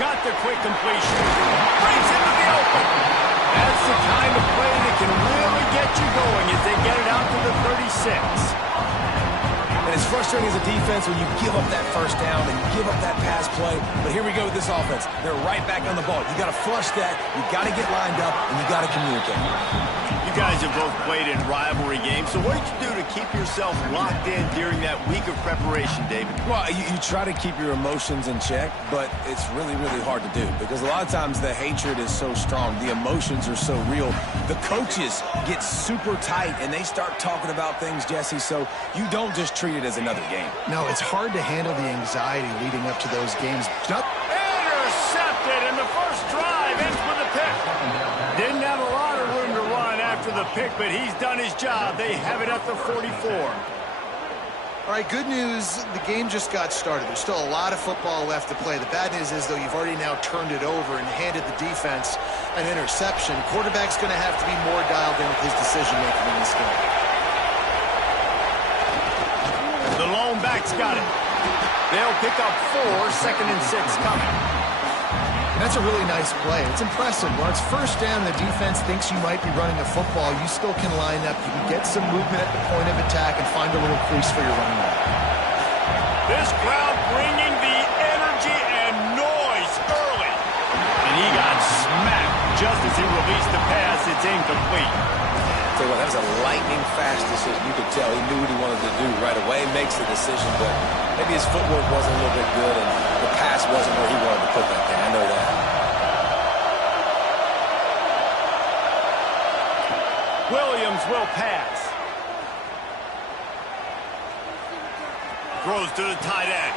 Got the quick completion. Brings him to the open. That's the kind of play that can really get you going as they get it out to the 36. And it's frustrating as a defense when you give up that first down and you give up that pass play. But here we go with this offense. They're right back on the ball. You got to flush that. You got to get lined up, and you got to communicate. You guys have both played in rivalry games, so what did you do to keep yourself locked in during that week of preparation, David? Well, you try to keep your emotions in check, but it's really, really hard to do because a lot of times the hatred is so strong. The emotions are so real. The coaches get super tight, and they start talking about things, Jesse, so you don't just treat it as another game. No, it's hard to handle the anxiety leading up to those games. Intercepted, and the first drive ends with a pick. Didn't have a lot of room to run after the pick, but he's done his job. They have it at the 44. All right, good news, the game just got started. There's still a lot of football left to play. The bad news is, though, you've already now turned it over and handed the defense an interception. Quarterback's going to have to be more dialed in with his decision-making in this game. The lone back's got it. They'll pick up 4, 2nd and 6 coming. That's a really nice play. It's impressive. When it's first down, the defense thinks you might be running a football. You still can line up. You can get some movement at the point of attack and find a little crease for your running back. This crowd bringing the energy and noise early. And he got smacked just as he released the pass. It's incomplete. Tell you what, that was a lightning-fast decision. You could tell he knew what he wanted to do right away, makes the decision, but maybe his footwork wasn't a little bit good, and the pass wasn't where he wanted to put that thing. I know that. Williams will pass. Throws to the tight end.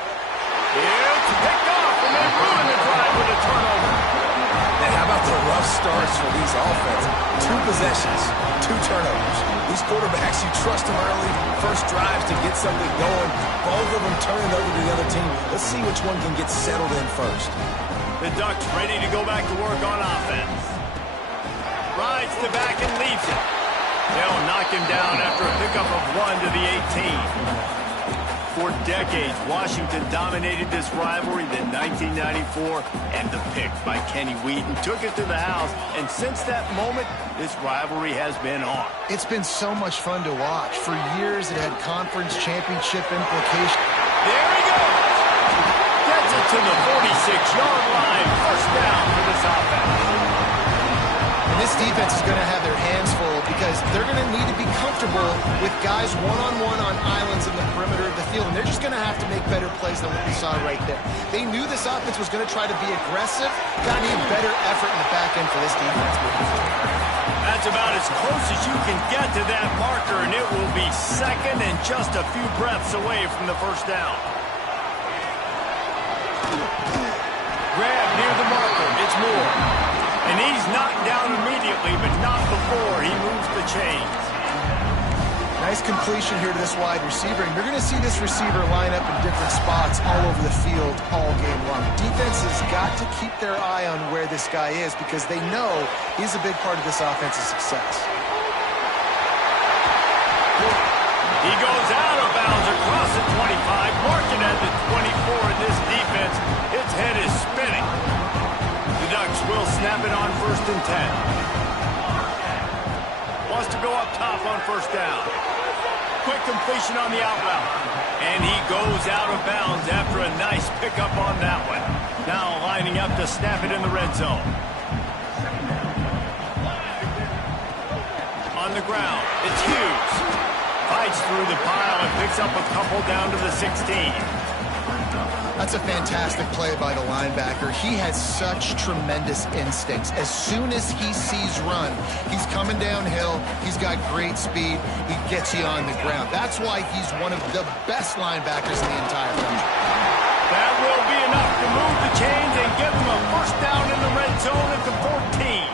It's picked off, and they ruin the drive with a turnover. And how about the rough starts for these offenses? 2 possessions, 2 turnovers. These quarterbacks, you trust them early, first drives to get something going. Both of them turn it over to the other team. Let's see which one can get settled in first. The Ducks ready to go back to work on offense. Rides to back and leaves it. They'll knock him down after a pickup of 1 to the 18. For decades, Washington dominated this rivalry. Then 1994, and the pick by Kenny Wheaton took it to the house. And since that moment, this rivalry has been on. It's been so much fun to watch. For years, it had conference championship implications. There he goes. Gets it to the 46-yard line. First down for this offense. And this defense is going to have their hands full because they're going to need to be comfortable with guys one-on-one on islands in the perimeter of the field, and they're just going to have to make better plays than what we saw right there. They knew this offense was going to try to be aggressive. Got to need better effort in the back end for this defense moving forward. That's about as close as you can get to that marker, and it will be 2nd and just a few breaths away from the first down. Grab near the marker. It's Moore. And he's knocked down immediately, but not before he moves the chains. Nice completion here to this wide receiver, and you're going to see this receiver line up in different spots all over the field all game long. Defense has got to keep their eye on where this guy is because they know he's a big part of this offense's success. He goes out of bounds across the 25, marking at the 24 in this defense. Its head is spinning. The Ducks will snap it on 1st and 10. Wants to go up top on first down. Quick completion on the out route. And he goes out of bounds after a nice pickup on that one. Now lining up to snap it in the red zone. On the ground, it's Hughes. Fights through the pile and picks up a couple down to the 16. That's a fantastic play by the linebacker. He has such tremendous instincts. As soon as he sees run, he's coming downhill. He's got great speed. He gets you on the ground. That's why he's one of the best linebackers in the entire country. That will be enough to move the chains and give them a first down in the red zone at the 14.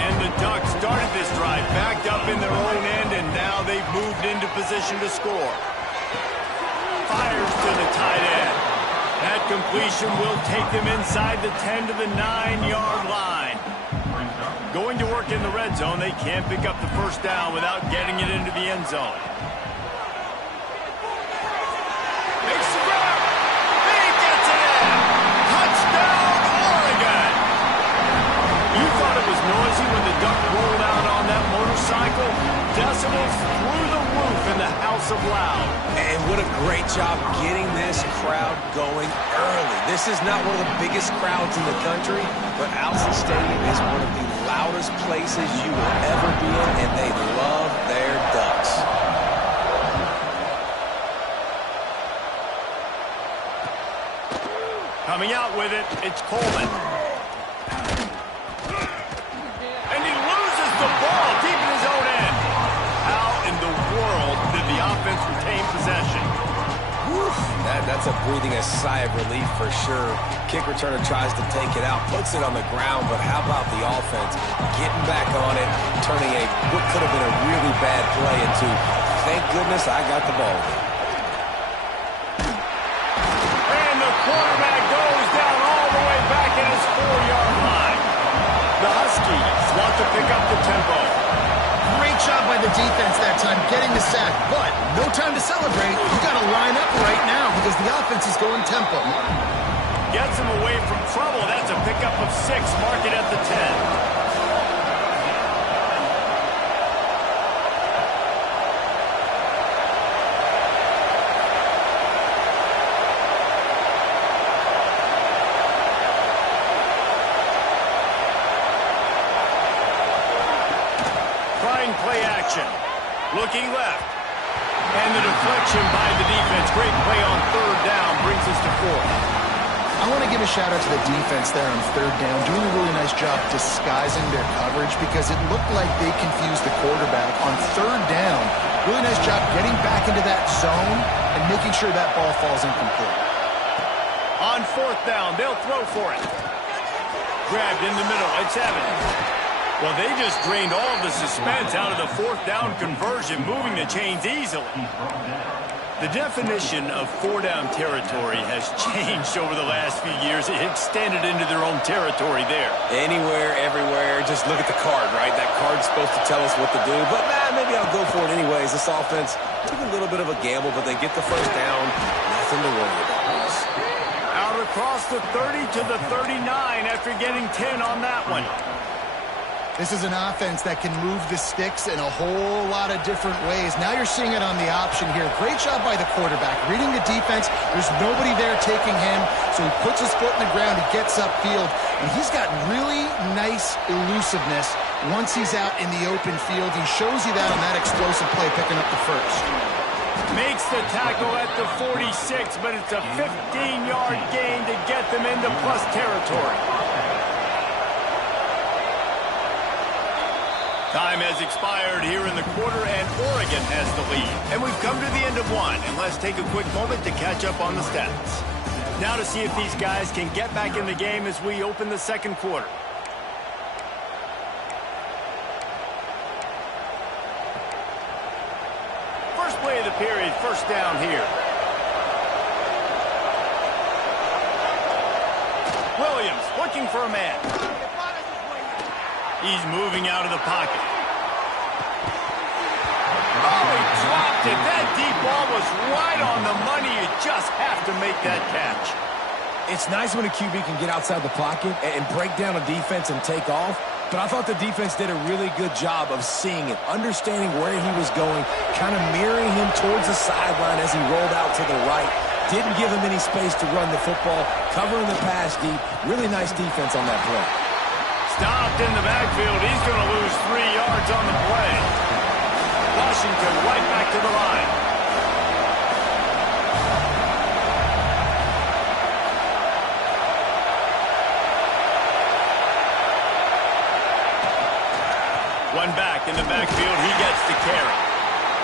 And the Ducks started this drive backed up in their own end, and now they've moved into position to score. Fires to the tight end. That completion will take them inside the 10 to the 9-yard line. Going to work in the red zone, they can't pick up the first down without getting it into the end zone. Makes the grab. whistle, decibels through the roof in the House of Loud. And what a great job getting this crowd going early. This is not one of the biggest crowds in the country, but Allison Stadium is one of the loudest places you will ever be in, and they love their Ducks. Coming out with it, it's Coleman. And he loses the ball deep in his own end. How in the world did the offense retain possession? Woof, that's a breathing a sigh of relief for sure. Kick returner tries to take it out, puts it on the ground, but how about the offense getting back on it, turning what could have been a really bad play into, thank goodness I got the ball. And the quarterback goes down all the way back at his 4-yard line. The Huskies want to pick up the tempo. Great job by the defense that time, getting the sack, but no time to celebrate. You got to line up right now because the offense is going tempo. Gets him away from trouble. That's a pickup of 6. Mark it at the 10. Play action. Looking left. And the deflection by the defense. Great play on 3rd down. Brings us to 4th. I want to give a shout out to the defense there on 3rd down, doing a really nice job disguising their coverage because it looked like they confused the quarterback on 3rd down. Really nice job getting back into that zone and making sure that ball falls incomplete. On 4th down, they'll throw for it. Grabbed in the middle. It's Evans. Well, they just drained all of the suspense out of the 4th down conversion, moving the chains easily. The definition of 4-down territory has changed over the last few years. It extended into their own territory there. Anywhere, everywhere, just look at the card, right? That card's supposed to tell us what to do, but maybe I'll go for it anyways. This offense took a little bit of a gamble, but they get the 1st down. Nothing to worry about. Out across the 30 to the 39 after getting 10 on that one. This is an offense that can move the sticks in a whole lot of different ways. Now you're seeing it on the option here. Great job by the quarterback. Reading the defense, there's nobody there taking him, so he puts his foot in the ground, he gets upfield, and he's got really nice elusiveness once he's out in the open field. He shows you that on that explosive play, picking up the 1st. Makes the tackle at the 46, but it's a 15-yard gain to get them into plus territory. Time has expired here in the quarter, and Oregon has the lead. And we've come to the end of 1, and let's take a quick moment to catch up on the stats. Now to see if these guys can get back in the game as we open the 2nd quarter. First play of the period, 1st down here. Williams looking for a man. He's moving out of the pocket. Oh, he dropped it. That deep ball was right on the money. You just have to make that catch. It's nice when a QB can get outside the pocket and break down a defense and take off, but I thought the defense did a really good job of seeing it, understanding where he was going, kind of mirroring him towards the sideline as he rolled out to the right. Didn't give him any space to run the football, covering the pass deep. Really nice defense on that play. Stopped in the backfield. He's going to lose 3 yards on the play. Washington right back to the line. One back in the backfield. He gets the carry.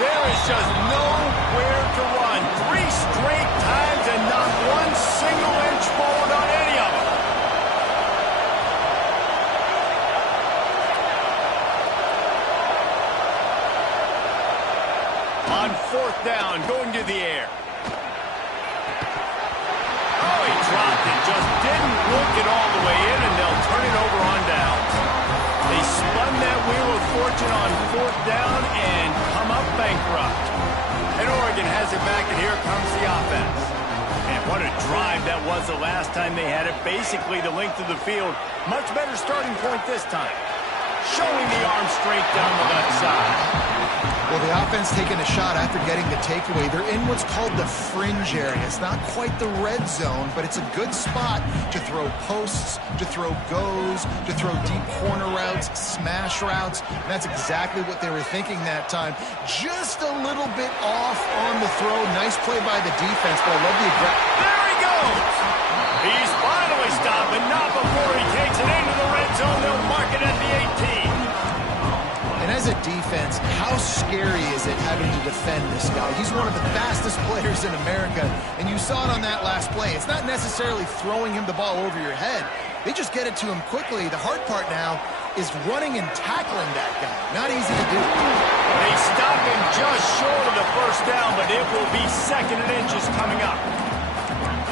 There is just nowhere to run. 3 straight times and not one single inch forward on any of them. On 4th down, going to the air. Oh, he dropped it. Just didn't look it all the way in, and they'll turn it over on downs. They spun that wheel of fortune on 4th down and come up bankrupt. And Oregon has it back, and here comes the offense. And what a drive that was the last time they had it. Basically the length of the field. Much better starting point this time. showing the arm strength down the left side. Well, the offense taking a shot after getting the takeaway. They're in what's called the fringe area. It's not quite the red zone, but it's a good spot to throw posts, to throw goes, to throw deep corner routes, smash routes. And that's exactly what they were thinking that time. Just a little bit off on the throw. Nice play by the defense, but I love the aggressive. There he goes! He's finally stopped, but not before he takes it into the red zone. They'll mark it at the 18. And as a defense, how scary is it having to defend this guy? He's one of the fastest players in America, and you saw it on that last play. It's not necessarily throwing him the ball over your head. They just get it to him quickly. The hard part now is running and tackling that guy. Not easy to do. They stop him just short of the first down, but it will be 2nd and inches coming up.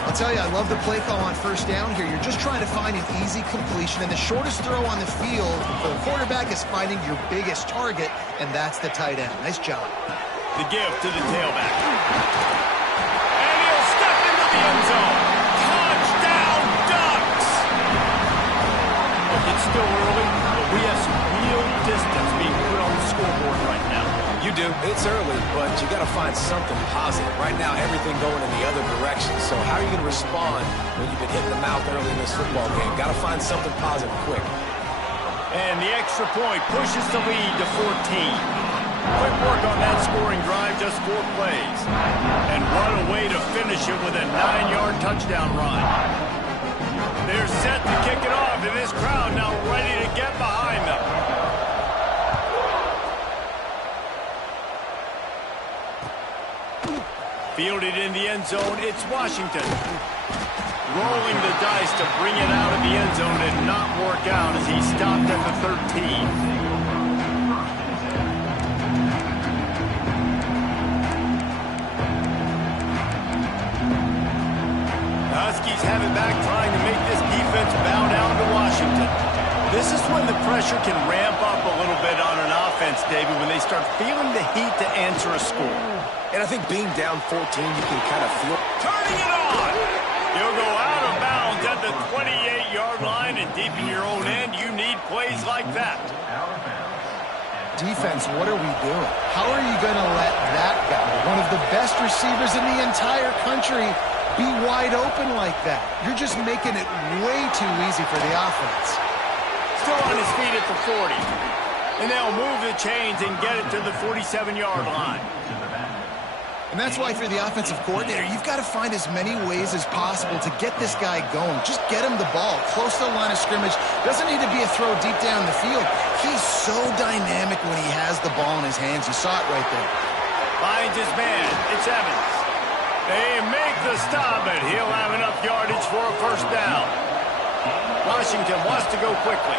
I'll tell you, I love the play call on first down here. You're just trying to find an easy completion, and the shortest throw on the field for the quarterback is finding your biggest target, and that's the tight end. Nice job. The give to the tailback. And he'll step into the end zone. Touchdown, Ducks! Look, it's still early, but we have some real distance being put on the scoreboard right now. You do. It's early, but you got to find something positive. Right now, everything going in the other direction. So how are you going to respond when you've been hit in the mouth early in this football game? Got to find something positive quick. And the extra point pushes the lead to 14. Quick work on that scoring drive, just 4 plays. And what a way to finish it with a 9-yard touchdown run. They're set to kick it off, and this crowd now ready to get behind them. Fielded in the end zone, it's Washington. Rolling the dice to bring it out of the end zone and not work out as he stopped at the 13. Huskies have it back, trying to make this defense bow down to Washington. This is when the pressure can ramp up a little bit on an offense, David, when they start feeling the heat to answer a score. And I think being down 14, you can kind of feel... Turning it on! He'll go out of bounds at the 28-yard line, and deep in your own end, you need plays like that. Defense, what are we doing? How are you going to let that guy, one of the best receivers in the entire country, be wide open like that? You're just making it way too easy for the offense. Still on his feet at the 40. And they'll move the chains and get it to the 47-yard line. And that's why for the offensive coordinator, you've got to find as many ways as possible to get this guy going. Just get him the ball close to the line of scrimmage. Doesn't need to be a throw deep down the field. He's so dynamic when he has the ball in his hands. You saw it right there. Finds his man. It's Evans. They make the stop, but he'll have enough yardage for a first down. Washington wants to go quickly.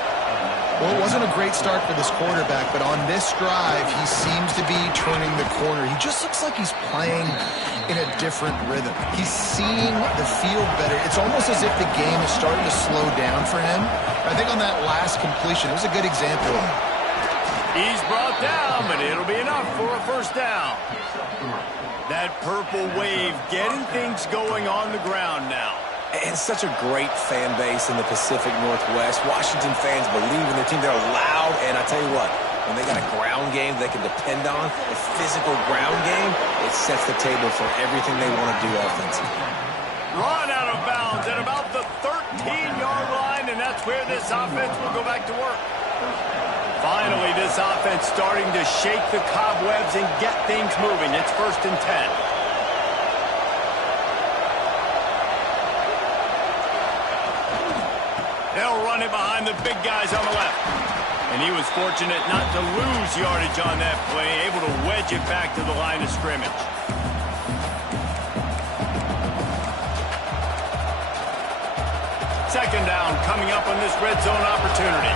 Well, it wasn't a great start for this quarterback, but on this drive, he seems to be turning the corner. He just looks like he's playing in a different rhythm. He's seeing the field better. It's almost as if the game is starting to slow down for him. I think on that last completion, it was a good example. He's brought down, but it'll be enough for a first down. That purple wave getting things going on the ground now. And such a great fan base in the Pacific Northwest. Washington fans believe in their team. They're loud, and I tell you what, when they got a ground game they can depend on, a physical ground game, it sets the table for everything they want to do offensively. Run out of bounds at about the 13-yard line, and that's where this offense will go back to work. Finally, this offense starting to shake the cobwebs and get things moving. It's 1st and 10. They'll run it behind the big guys on the left. And he was fortunate not to lose yardage on that play, able to wedge it back to the line of scrimmage. Second down coming up on this red zone opportunity.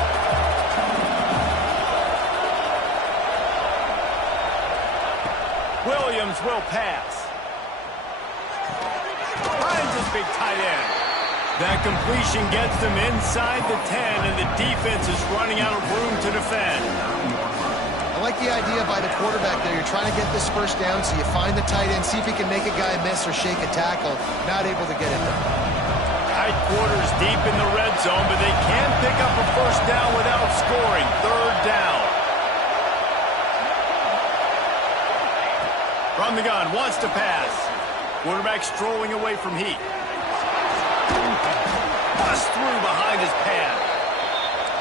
Williams will pass. Finds his big tight end. That completion gets them inside the 10, and the defense is running out of room to defend. I like the idea by the quarterback there. You're trying to get this first down, so you find the tight end, see if he can make a guy miss or shake a tackle. Not able to get it done. Tight quarters deep in the red zone, but they can pick up a first down without scoring. Third down. From the gun, wants to pass. Quarterback strolling away from heat. Bust through behind his pad.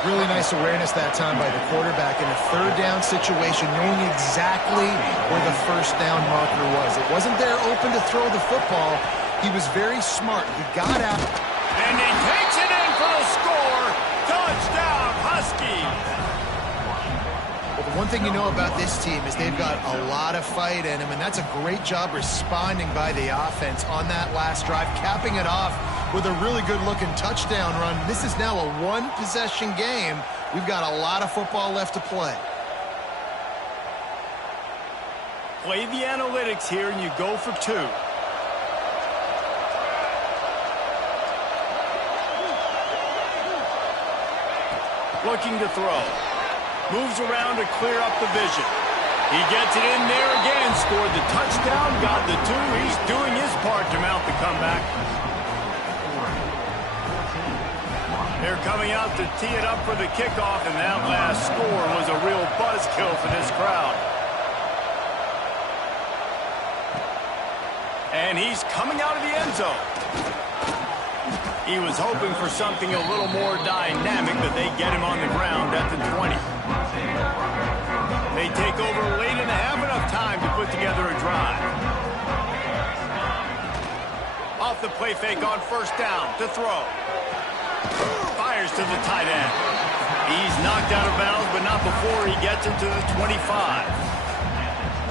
Really nice awareness that time by the quarterback in a third down situation, knowing exactly where the first down marker was. It wasn't there open to throw the football. He was very smart. He got out. And he takes it in for the score. Touchdown, Huskies. Well, the one thing you know about this team is they've got a lot of fight in them, and that's a great job responding by the offense on that last drive, capping it off with a really good-looking touchdown run. This is now a one-possession game. We've got a lot of football left to play. Play the analytics here, and you go for two. Looking to throw. Moves around to clear up the vision. He gets it in there again. Scored the touchdown, got the two. He's doing his part to mount the comeback. They're coming out to tee it up for the kickoff, and that last score was a real buzzkill for this crowd. And he's coming out of the end zone. He was hoping for something a little more dynamic, but they get him on the ground at the 20. They take over late and have enough time to put together a drive. Off the play fake on first down to throw. Fires to the tight end. He's knocked out of bounds, but not before he gets into the 25.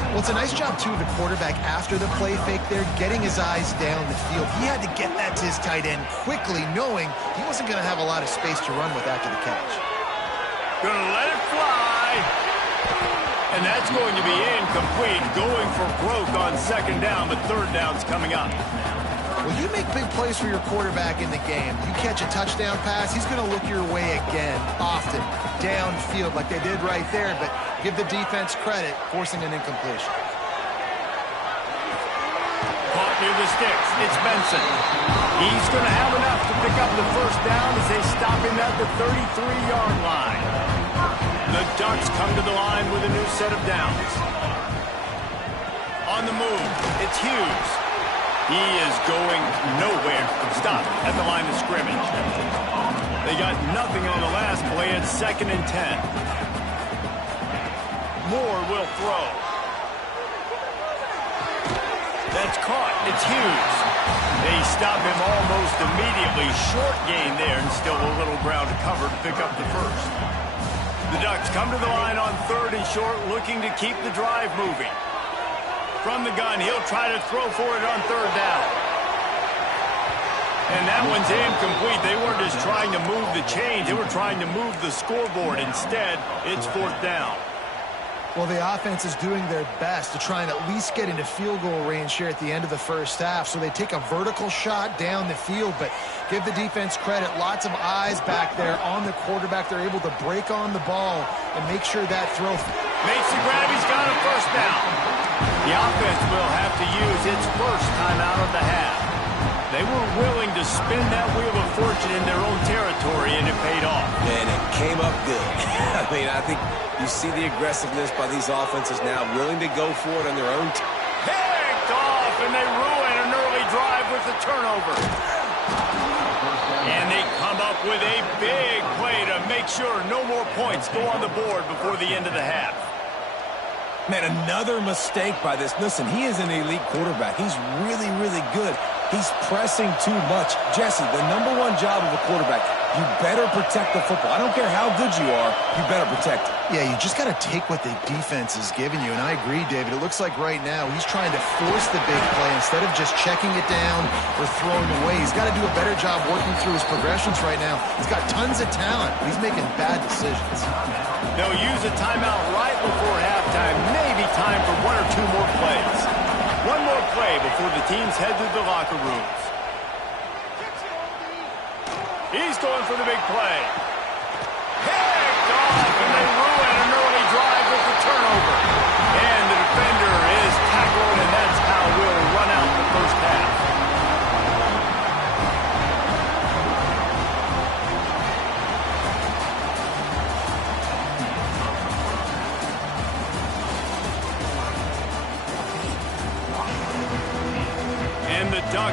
Well, it's a nice job, too, the quarterback after the play fake there, getting his eyes down the field. He had to get that to his tight end quickly, knowing he wasn't going to have a lot of space to run with after the catch. Gonna let it fly. And that's going to be incomplete. Going for broke on second down, but third down's coming up. Well, you make big plays for your quarterback in the game. You catch a touchdown pass, he's going to look your way again, often, downfield like they did right there, but give the defense credit, forcing an incompletion. Caught near the sticks. It's Benson. He's going to have enough to pick up the first down as they stop him at the 33-yard line. The Ducks come to the line with a new set of downs. On the move, it's Hughes. He is going nowhere. Stop at the line of scrimmage. They got nothing on the last play. It's 2nd and 10. Moore will throw. That's caught. It's Hughes. They stop him almost immediately. Short gain there, and still a little ground to cover to pick up the first. The Ducks come to the line on 3rd and short, looking to keep the drive moving. From the gun, he'll try to throw for it on 3rd down. And that one's incomplete. They weren't just trying to move the chains. They were trying to move the scoreboard. Instead, it's 4th down. Well, the offense is doing their best to try and at least get into field goal range here at the end of the first half. So they take a vertical shot down the field, but give the defense credit. Lots of eyes back there on the quarterback. They're able to break on the ball and make sure that throw makes the grab. He's got a first down. The offense will have to use its first timeout of the half. They were willing to spin that wheel of fortune in their own territory, and it paid off. And it came up good. I mean, I think you see the aggressiveness by these offenses now, willing to go for it on their own. Picked off, and they ruin an early drive with the turnover. And they come up with a big play to make sure no more points go on the board before the end of the half. Man, another mistake by this. Listen, he is an elite quarterback. He's really, really good. He's pressing too much. Jesse, the #1 job of a quarterback, you better protect the football. I don't care how good you are, you better protect it. Yeah, you just got to take what the defense is giving you, and I agree, David. It looks like right now he's trying to force the big play instead of just checking it down or throwing away. He's got to do a better job working through his progressions right now. He's got tons of talent, but he's making bad decisions. They'll use a timeout right before halftime. Maybe time for 1 or 2 more plays. One more play before the teams head to the locker rooms. He's going for the big play. Picked off, and they ruin an early drive with the turnover. And the defender is tackled, and that's how we'll run out the first half.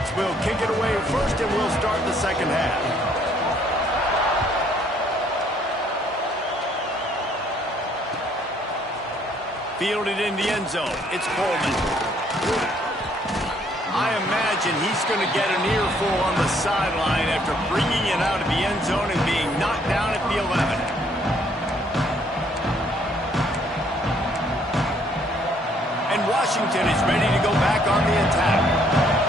Ducks will kick it away first, and we'll start the second half. Fielded in the end zone. It's Coleman. I imagine he's going to get an earful on the sideline after bringing it out of the end zone and being knocked down at the 11. Washington is ready to go back on the attack.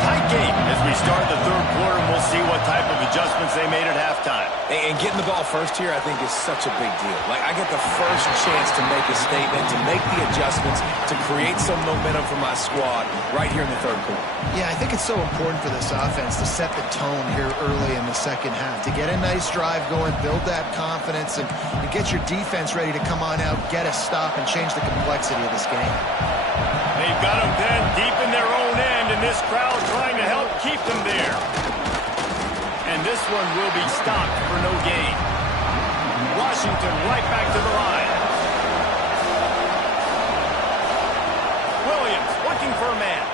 Tight game as we start the third quarter, and we'll see what type of adjustments they made at halftime. And getting the ball first here, I think, is such a big deal. Like, I get the first chance to make a statement, to make the adjustments, to create some momentum for my squad right here in the third quarter. Yeah, I think it's so important for this offense to set the tone here early in the second half, to get a nice drive going, build that confidence, and get your defense ready to come on out, get a stop, and change the complexity of this game. They've got them pinned deep in their own end, and this crowd trying to help keep them there. And this one will be stopped for no gain. Washington right back to the line. Williams looking for a man.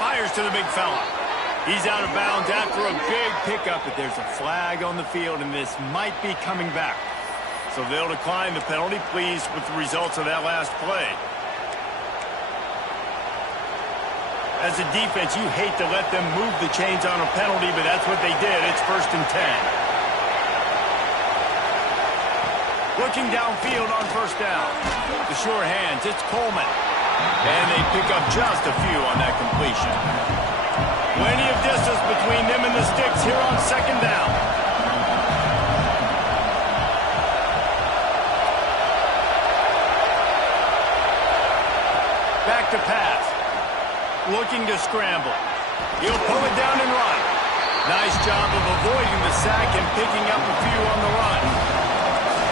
Fires to the big fella. He's out of bounds after a big pickup, but there's a flag on the field, and this might be coming back. So they'll decline the penalty, pleased with the results of that last play. As a defense, you hate to let them move the chains on a penalty, but that's what they did. It's 1st and 10. Looking downfield on first down. The sure hands, it's Coleman. And they pick up just a few on that completion. Plenty of distance between them and the sticks here on second down. Back to pass. Looking to scramble. He'll pull it down and run. Nice job of avoiding the sack and picking up a few on the run.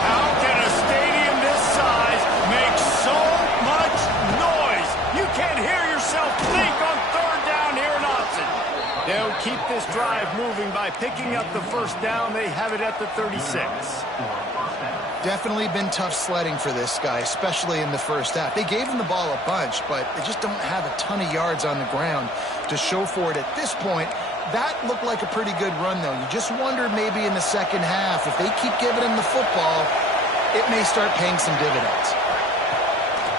How can a stadium this size make so much noise? You can't hear yourself think on third down here in Austin. They'll keep this drive moving by picking up the first down. They have it at the 36. Definitely been tough sledding for this guy, especially in the first half. They gave him the ball a bunch, but they just don't have a ton of yards on the ground to show for it at this point. That looked like a pretty good run, though. You just wonder maybe in the second half, if they keep giving him the football, it may start paying some dividends.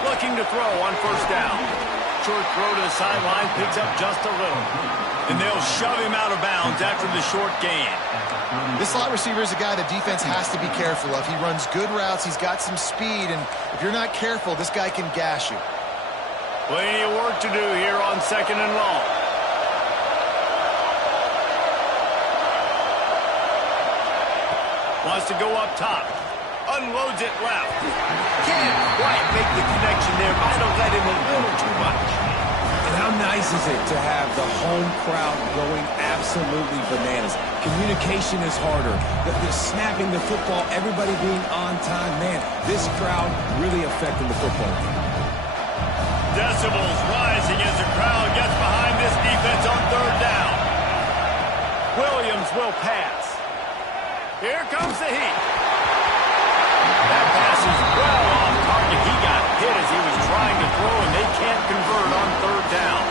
Looking to throw on first down. Short throw to the sideline, picks up just a little. And they'll shove him out of bounds after the short gain. This slot receiver is a guy the defense has to be careful of. He runs good routes, he's got some speed, and if you're not careful, this guy can gash you. Plenty of work to do here on second and long. Wants to go up top. Unloads it left. Can't quite make the connection there. Might have let him a little too much. And how nice is it to have the home crowd going absolutely bananas? Communication is harder. The snapping the football, everybody being on time. Man, this crowd really affecting the football. Decibels rising as the crowd gets behind this defense on third down. Williams will pass. Here comes the heat. That pass is well off target. He got hit as he was trying to throw, and they can't convert on third down.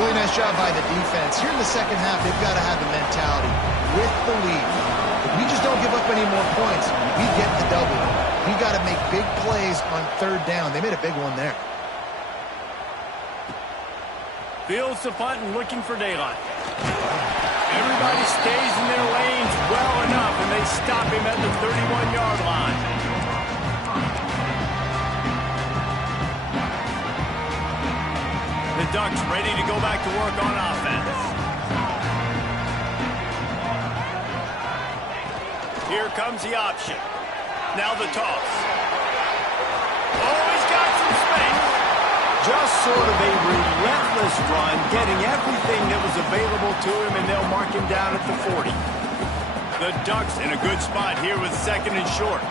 Really nice job by the defense. Here in the second half, they've got to have the mentality with the lead. If we just don't give up any more points, we get the double. We got to make big plays on third down. They made a big one there. Fields the punt and looking for daylight. Everybody stays in their lanes well enough, and they stop him at the 31-yard line. The Ducks ready to go back to work on offense. Here comes the option. Now the toss. Oh, he's got some space. Just sort of a relentless run, getting everything that was available to him, and they'll mark him down at the 40. The Ducks in a good spot here with second and short.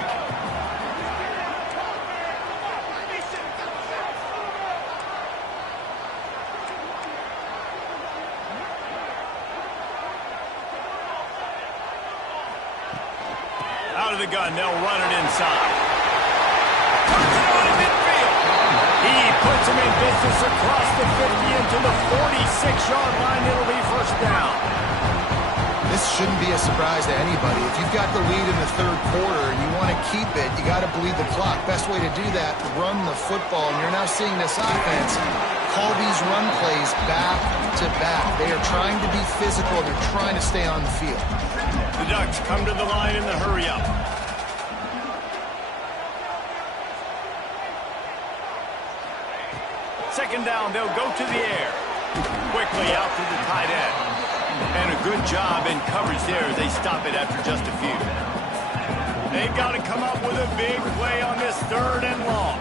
Out of the gun, they'll run it inside. Touchdown in midfield. He puts him in business across the 50 into the 46-yard line. It'll be first down. This shouldn't be a surprise to anybody. If you've got the lead in the third quarter and you want to keep it, you got to bleed the clock. Best way to do that, run the football. And you're now seeing this offense call these run plays back to back. They are trying to be physical, and they're trying to stay on the field. The Ducks come to the line in the hurry-up. Second down, they'll go to the air. Quickly out to the tight end. And a good job in coverage there as they stop it after just a few. They've got to come up with a big play on this third and long.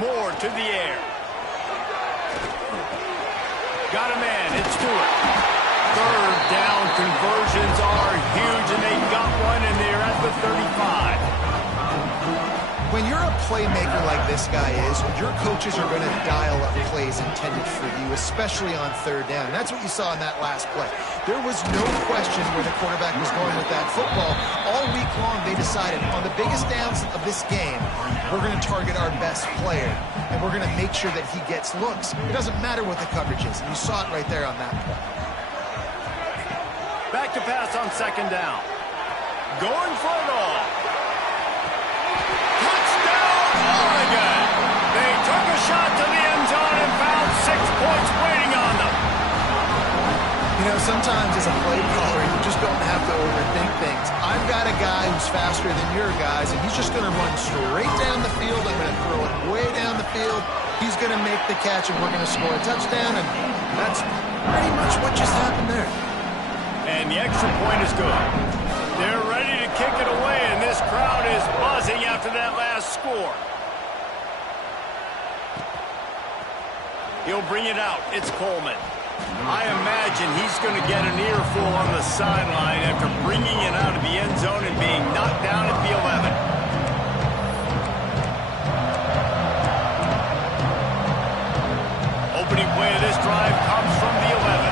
Moore to the air. Got a man, it's Stewart. Third down conversions are huge, and they got one, and they're at the 35. When you're a playmaker like this guy is, your coaches are going to dial up plays intended for you, especially on third down. That's what you saw in that last play. There was no question where the quarterback was going with that football. All week long, they decided on the biggest downs of this game, we're going to target our best player, and we're going to make sure that he gets looks. It doesn't matter what the coverage is, and you saw it right there on that play. Back to pass on second down. Going for it all. Oregon. They took a shot to the end zone and found 6 points waiting on them. You know, sometimes as a play caller, you just don't have to overthink things. I've got a guy who's faster than your guys, and he's just going to run straight down the field. I'm going to throw it way down the field. He's going to make the catch, and we're going to score a touchdown, and that's pretty much what just happened there. And the extra point is good. They're ready to kick it away, and this crowd is buzzing after that last score. He'll bring it out. It's Coleman. I imagine he's going to get an earful on the sideline after bringing it out of the end zone and being knocked down at the 11. Opening play of this drive comes from the 11.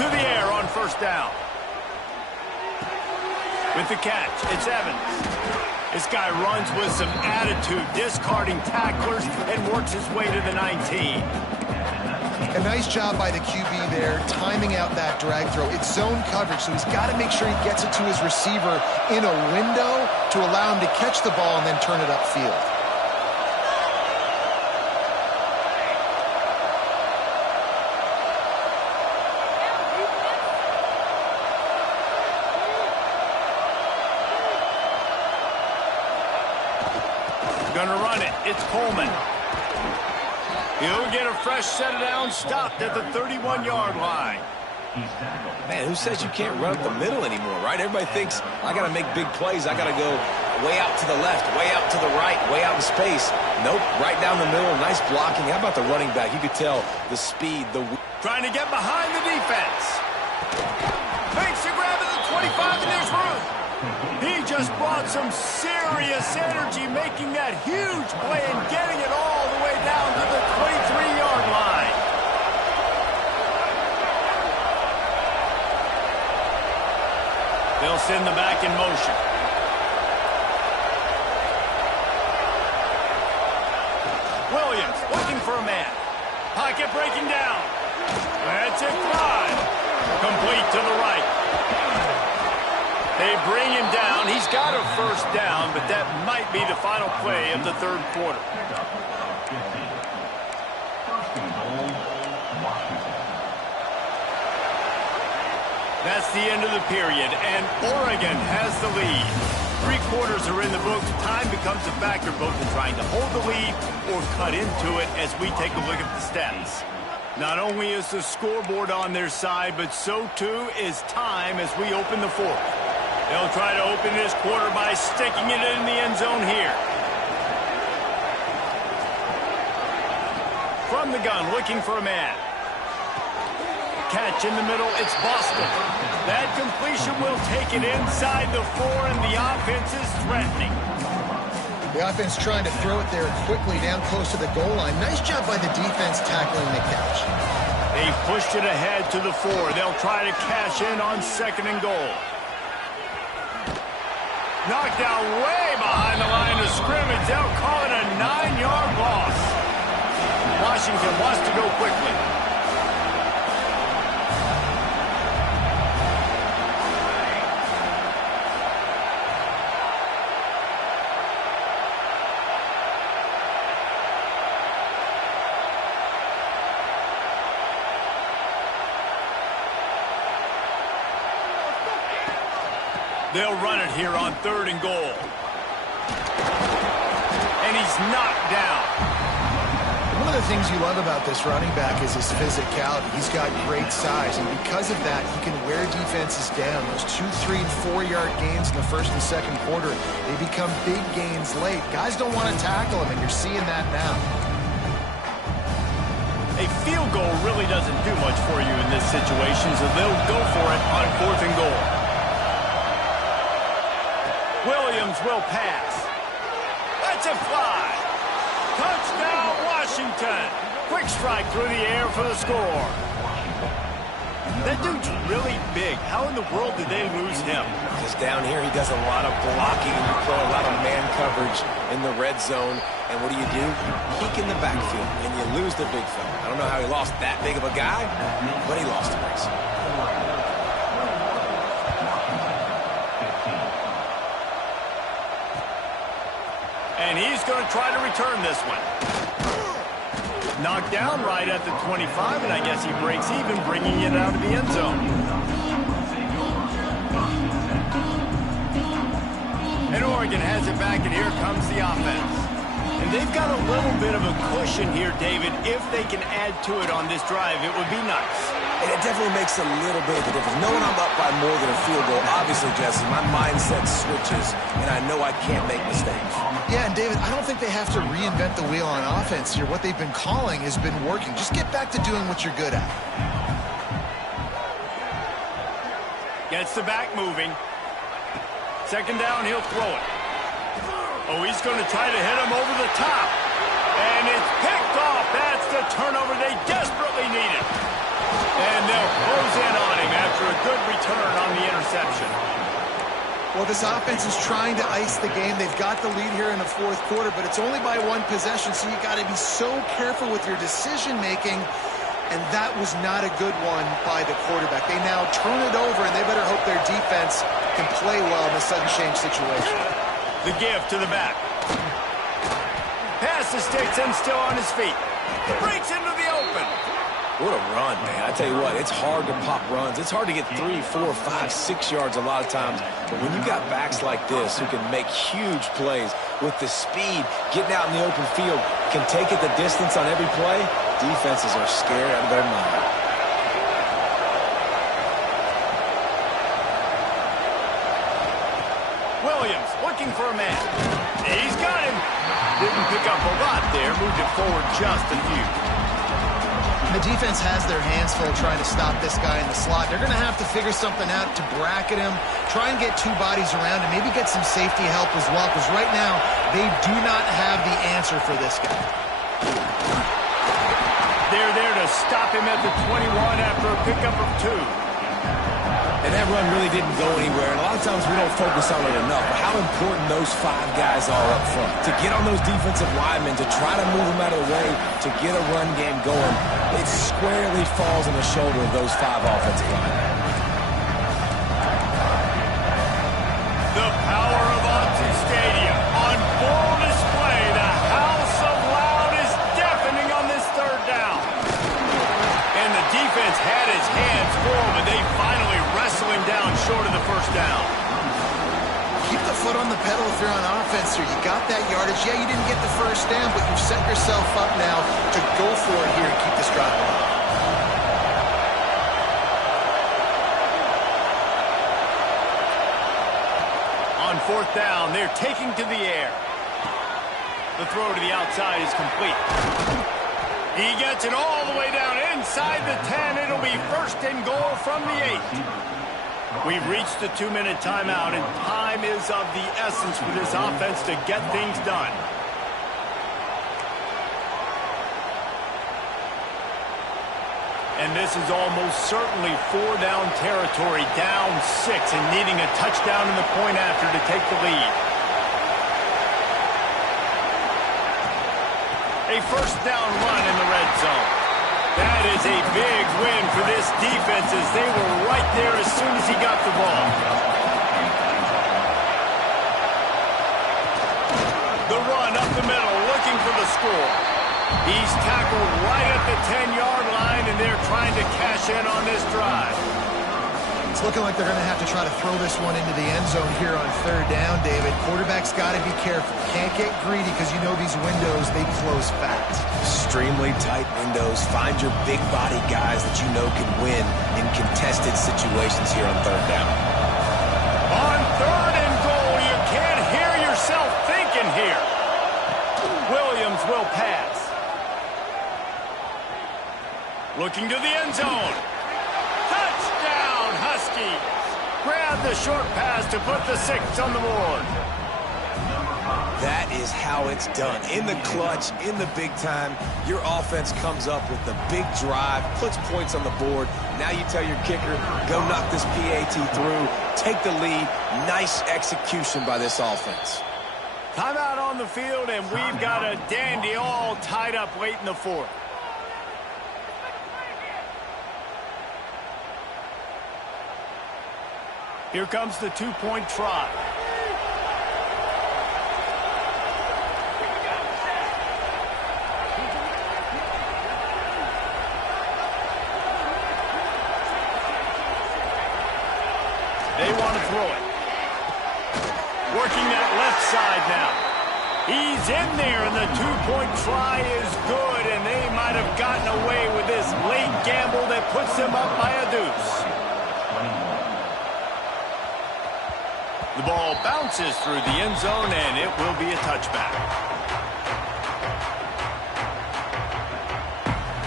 To the air on first down. With the catch, it's Evans. This guy runs with some attitude, discarding tacklers, and works his way to the 19. A nice job by the QB there, timing out that drag throw. It's zone coverage, so he's got to make sure he gets it to his receiver in a window to allow him to catch the ball and then turn it upfield. Gonna run it. It's Coleman. He'll get a fresh set of downs stopped at the 31-yard line. Man, who says you can't run up the middle anymore, right? Everybody thinks, I got to make big plays. I got to go way out to the left, way out to the right, way out in space. Nope, right down the middle. Nice blocking. How about the running back? You could tell the speed. Trying to get behind the defense. Fakes to grab at the 25, and there's room. He just brought some serious energy, making that huge play and getting it all the way down to the 23-yard line. They'll send the back in motion. Williams looking for a man. Pocket breaking down. That's it, Clyde. Complete to the right. They bring him down. He's got a first down, but that might be the final play of the third quarter. That's the end of the period, and Oregon has the lead. 3 quarters are in the books. Time becomes a factor both in trying to hold the lead or cut into it as we take a look at the stats. Not only is the scoreboard on their side, but so too is time as we open the fourth. They'll try to open this quarter by sticking it in the end zone here. From the gun, looking for a man. Catch in the middle, it's Boston. That completion will take it inside the 4, and the offense is threatening. The offense trying to throw it there quickly down close to the goal line. Nice job by the defense tackling the catch. They pushed it ahead to the 4. They'll try to cash in on 2nd and goal. Knocked down way behind the line of scrimmage. They'll call it a 9-yard loss. Washington wants to go quickly. They'll run it here on 3rd and goal. And he's knocked down. One of the things you love about this running back is his physicality. He's got great size, and because of that, he can wear defenses down. Those 2-, 3-, and 4-yard gains in the first and second quarter, they become big gains late. Guys don't want to tackle him, and you're seeing that now. A field goal really doesn't do much for you in this situation, so they'll go for it on 4th and goal. Williams will pass. That's a fly. Touchdown, Washington. Quick strike through the air for the score. That dude's really big. How in the world did they lose him? Because down here he does a lot of blocking. You play a lot of man coverage in the red zone. And what do? Peek in the backfield, and you lose the big fella. I don't know how he lost that big of a guy, but he lost the race. And he's going to try to return this one. Knocked down right at the 25, and I guess he breaks even, bringing it out of the end zone. And Oregon has it back, and here comes the offense. And they've got a little bit of a cushion here, David. If they can add to it on this drive, it would be nice. And it definitely makes a little bit of a difference. Knowing I'm up by more than a field goal, obviously, Jesse, my mindset switches, and I know I can't make mistakes. Yeah, and David, I don't think they have to reinvent the wheel on offense here. What they've been calling has been working. Just get back to doing what you're good at. Gets the back moving. 2nd down, he'll throw it. Oh, he's going to try to hit him over the top. And it's picked off. That's the turnover they desperately needed. And they'll close in on him after a good return on the interception. Well, this offense is trying to ice the game. They've got the lead here in the 4th quarter, but it's only by 1 possession, so you got to be so careful with your decision-making, and that was not a good one by the quarterback. They now turn it over, and they better hope their defense can play well in a sudden change situation. The give to the back. Pass the sticks and still on his feet. Breaks into the open. What a run, man. I tell you what, it's hard to pop runs. It's hard to get 3, 4, 5, 6 yards a lot of times. But when you got backs like this who can make huge plays with the speed, getting out in the open field, can take it the distance on every play, defenses are scared out of their mind. Williams looking for a man. He's got him. Didn't pick up a lot there. Moved it forward just a few. The defense has their hands full trying to stop this guy in the slot. They're going to have to figure something out to bracket him, try and get 2 bodies around him, maybe get some safety help as well, because right now they do not have the answer for this guy. They're there to stop him at the 21 after a pickup of 2. And that run really didn't go anywhere. And a lot of times we don't focus on it enough. But how important those 5 guys are up front. To get on those defensive linemen, to try to move them out of the way, to get a run game going, it squarely falls on the shoulder of those 5 offensive linemen. The power of Autzen Stadium on full display. The house of loud is deafening on this 3rd down. And the defense had his hands full, but they finally wrestle him down short of the 1st down. Keep the foot on the pedal if you're on offense here. You got that yardage. Yeah, you didn't get the 1st down, but you've set yourself up now to go for it here and keep this drive alive. On 4th down, they're taking to the air. The throw to the outside is complete. He gets it all the way down inside the 10. It'll be 1st and goal from the 8. We've reached the 2-minute timeout, and time is of the essence for this offense to get things done. And this is almost certainly 4-down territory, down 6, and needing a touchdown in the point after to take the lead. A first down run in the red zone. That is a big win for this defense as they were right there as soon as he got the ball. The run up the middle, looking for the score. He's tackled right at the 10-yard line, and they're trying to cash in on this drive. It's looking like they're going to have to try to throw this one into the end zone here on third down, David. Quarterback's got to be careful. Can't get greedy because you know these windows, they close fast. Extremely tight windows. Find your big body guys that you know can win in contested situations here on third down. On third and goal, you can't hear yourself thinking here. Williams will pass. Looking to the end zone. Touchdown, Huskies. Grab the short pass to put the 6 on the board. That is how it's done. In the clutch, in the big time, your offense comes up with the big drive, puts points on the board. Now you tell your kicker, go knock this PAT through, take the lead. Nice execution by this offense. Timeout on the field, and we've got a dandy all tied up late in the fourth. Here comes the 2-point try. They want to throw it. Working that left side now. He's in there, and the 2-point try is good, and they might have gotten away with this late gamble that puts them up by a deuce. The ball bounces through the end zone, and it will be a touchback.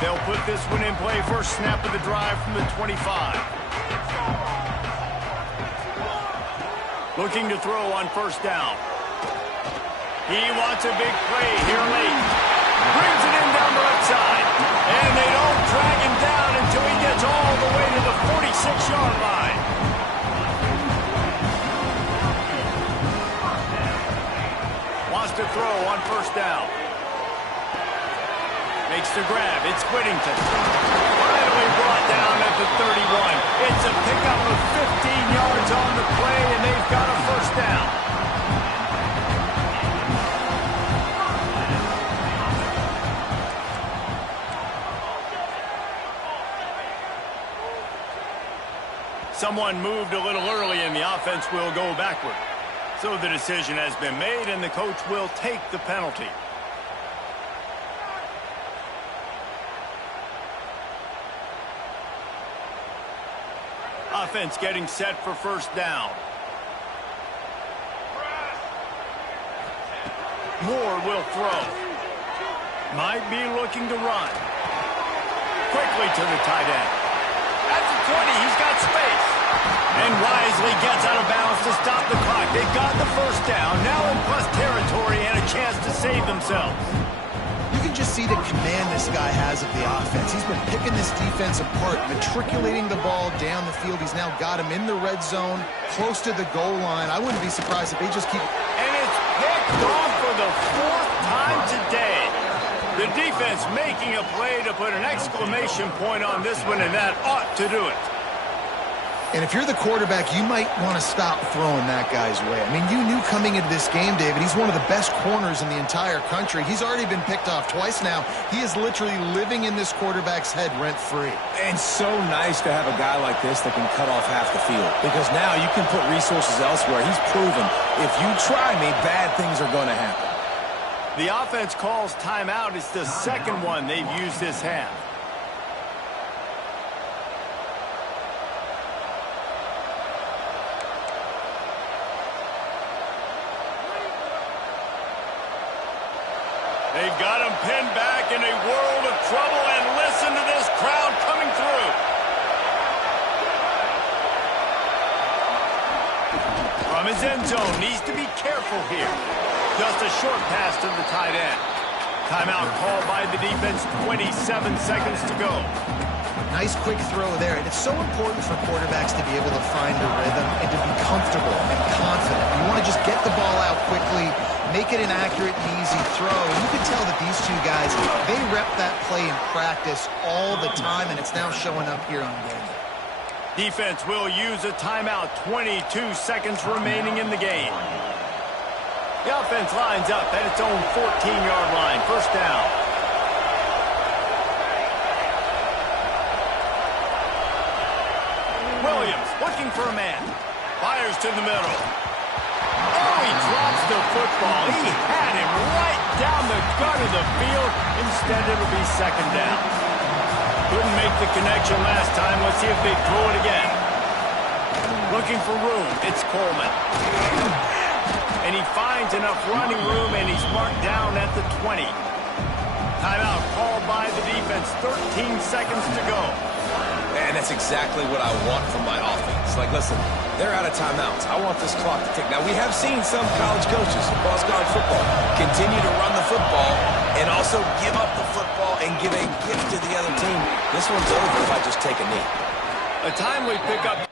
They'll put this one in play. First snap of the drive from the 25. Looking to throw on first down. He wants a big play here late. Brings it in down the left side. And they don't drag him down until he gets all the way to the 46-yard line. Wants to throw on first down. Makes the grab. It's Whittington. Finally brought down at the 31. It's a pickup of 15 yards on the play, and they've got a first down. Someone moved a little early, and the offense will go backward. So the decision has been made, and the coach will take the penalty. Offense getting set for first down. Moore will throw. Might be looking to run. Quickly to the tight end. At the 20, he's got space. And wisely gets out of bounds to stop the clock. They've got the first down, now in plus territory and a chance to save themselves. You can just see the command this guy has of the offense. He's been picking this defense apart, matriculating the ball down the field. He's now got him in the red zone, close to the goal line. I wouldn't be surprised if they just keep... And it's picked off for the 4th time today. The defense making a play to put an exclamation point on this one, and that ought to do it. And if you're the quarterback, you might want to stop throwing that guy's way. I mean, you knew coming into this game, David, he's one of the best corners in the entire country. He's already been picked off twice now. He is literally living in this quarterback's head rent-free. And so nice to have a guy like this that can cut off half the field. Because now you can put resources elsewhere. He's proven, if you try me, bad things are going to happen. The offense calls timeout. It's the second one they've used this half. They've got him pinned back in a world of trouble, and listen to this crowd coming through. From his end zone, needs to be careful here. Just a short pass to the tight end. Timeout called by the defense, 27 seconds to go. Nice quick throw there. And it's so important for quarterbacks to be able to find a rhythm and to be comfortable and confident. You want to just get the ball out quickly, make it an accurate and easy throw. And you can tell that these two guys, they rep that play in practice all the time, and it's now showing up here on game. Defense will use a timeout. 22 seconds remaining in the game. The offense lines up at its own 14-yard line. First down. Williams looking for a man. Fires to the middle. Oh, he drops the football. He had him right down the gut of the field. Instead, it'll be second down. Couldn't make the connection last time. Let's see if they throw it again. Looking for room. It's Coleman. And he finds enough running room, and he's marked down at the 20. Timeout called by the defense. 13 seconds to go. And that's exactly what I want from my offense. Like, listen, they're out of timeouts. I want this clock to tick. Now, we have seen some college coaches across college football continue to run the football and also give up the football and give a gift to the other team. This one's over if I just take a knee. A timely pickup.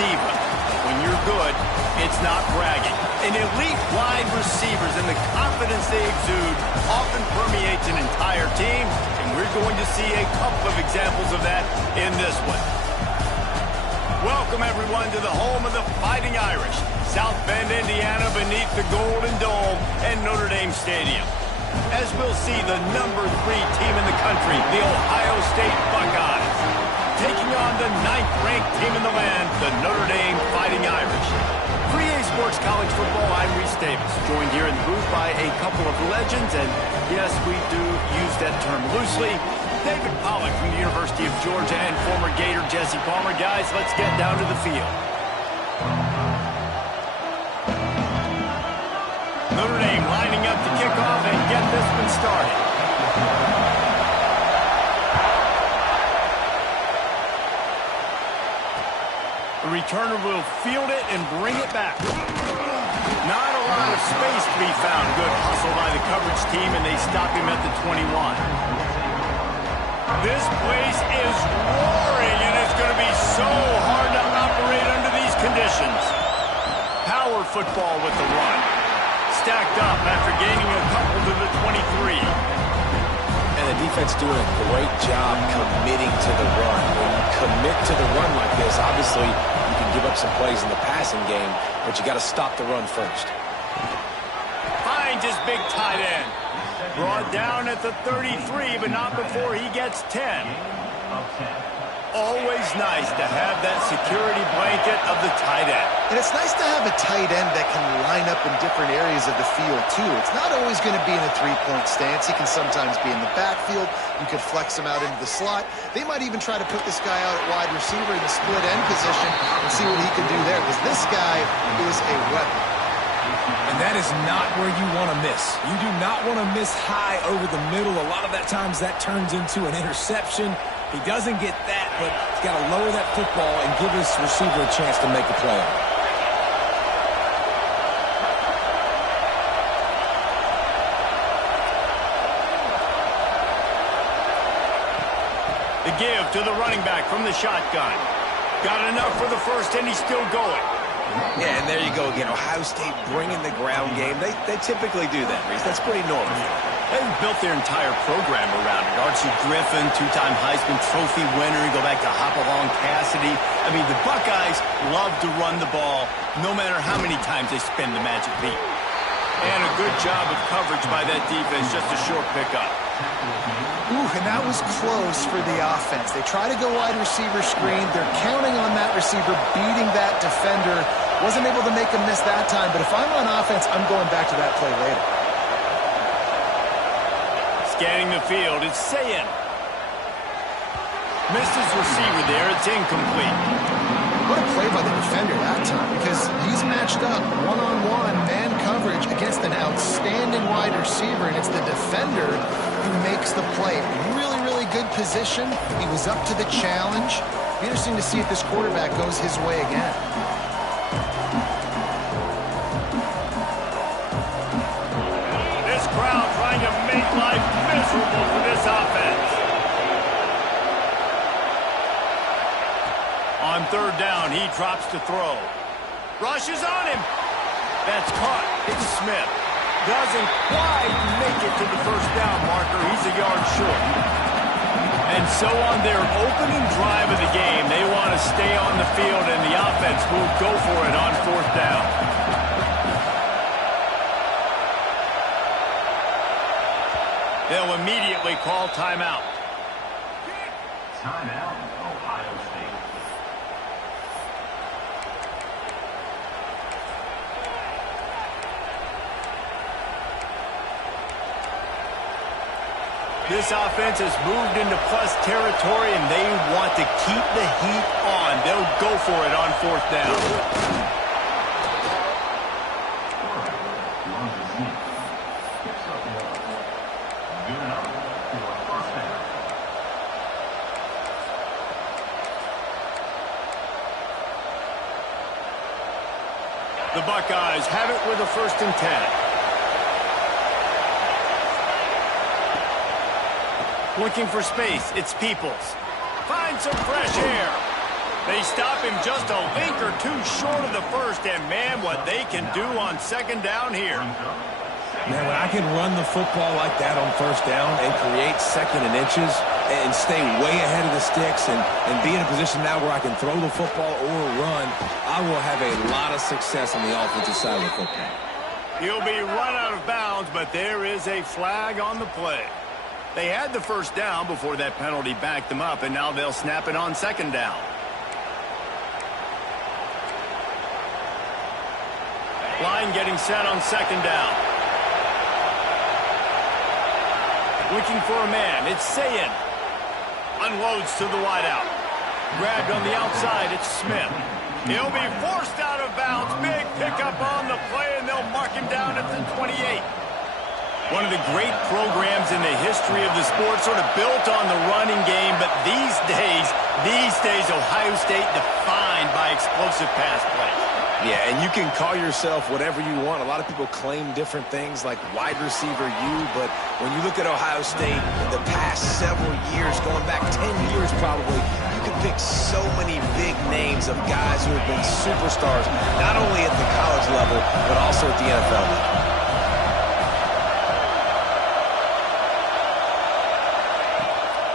diva. When you're good, it's not bragging. And elite wide receivers and the confidence they exude often permeates an entire team, and we're going to see a couple of examples of that in this one. Welcome, everyone, to the home of the Fighting Irish, South Bend, Indiana, beneath the Golden Dome and Notre Dame Stadium. As we'll see the #3 team in the country, the Ohio State Buckeyes, taking on the 9th-ranked team in the land, the Notre Dame Fighting Irish. For EA Sports College Football, I'm Reese Davis, joined here in the booth by a couple of legends, and yes, we do use that term loosely. David Pollack from the University of Georgia and former Gator Jesse Palmer. Guys, let's get down to the field. Notre Dame lining up to kick off and get this one started. The returner will field it and bring it back. Not a lot of space to be found. Good hustle by the coverage team, and they stop him at the 21. This place is roaring, and it's going to be so hard to operate under these conditions. Power football with the run. Stacked up after gaining a couple to the 23. And the defense doing a great job committing to the run. When you commit to the run like this, obviously you can give up some plays in the passing game, but you got to stop the run first. Finds his big tight end. Brought down at the 33, but not before he gets 10. Always nice to have that security blanket of the tight end. And it's nice to have a tight end that can line up in different areas of the field, too. It's not always going to be in a three-point stance. He can sometimes be in the backfield. You could flex him out into the slot. They might even try to put this guy out at wide receiver in the split end position and see what he can do there, because this guy is a weapon. And that is not where you want to miss. You do not want to miss high over the middle. A lot of that times that turns into an interception. He doesn't get that, but he's got to lower that football and give his receiver a chance to make a play. The give to the running back from the shotgun. Got enough for the first, and he's still going. Yeah, and there you go again. Ohio State bringing the ground game. They typically do that, Reese. That's pretty normal. They've built their entire program around it. Archie Griffin, two-time Heisman Trophy winner. You go back to Hopalong Cassidy. I mean, the Buckeyes love to run the ball, no matter how many times they spin the magic beat. And a good job of coverage by that defense, just a short pickup. Ooh, and that was close for the offense. They try to go wide receiver screen. They're counting on that receiver beating that defender. Wasn't able to make a miss that time, but if I'm on offense, I'm going back to that play later. Scanning the field, it's Sayin. Missed his receiver there, it's incomplete. What a play by the defender that time, because he's matched up one-on-one man coverage against an outstanding wide receiver, and it's the defender who makes the play. Really, really good position. He was up to the challenge. Be interesting to see if this quarterback goes his way again. This crowd trying to make life miserable for this offense. On third down, he drops to throw. Rush is on him. That's caught. It's Smith. Doesn't quite make it to the first down marker. He's a yard short. And so on their opening drive of the game, they want to stay on the field, and the offense will go for it on fourth down. They'll immediately call timeout. Timeout, Ohio State. This offense has moved into plus territory, and they want to keep the heat on. They'll go for it on fourth down. The Buckeyes have it with a 1st and 10. Looking for space, it's Peoples. Find some fresh air. They stop him just a link or two short of the first, and man, what they can do on second down here. Man, when I can run the football like that on first down and create second and inches and stay way ahead of the sticks and be in a position now where I can throw the football or run, I will have a lot of success on the offensive side of the football. He'll be run out of bounds, but there is a flag on the play. They had the first down before that penalty backed them up, and now they'll snap it on second down. Line getting set on second down. Looking for a man. It's Sayin. Unloads to the wideout. Grabbed on the outside. It's Smith. He'll be forced out of bounds. Big pickup on the play, and they'll mark him down at the 28. One of the great programs in the history of the sport, sort of built on the running game, but these days, Ohio State defined by explosive pass play. Yeah, and you can call yourself whatever you want. A lot of people claim different things like wide receiver U, but when you look at Ohio State the past several years, going back 10 years probably, you can pick so many big names of guys who have been superstars, not only at the college level, but also at the NFL level.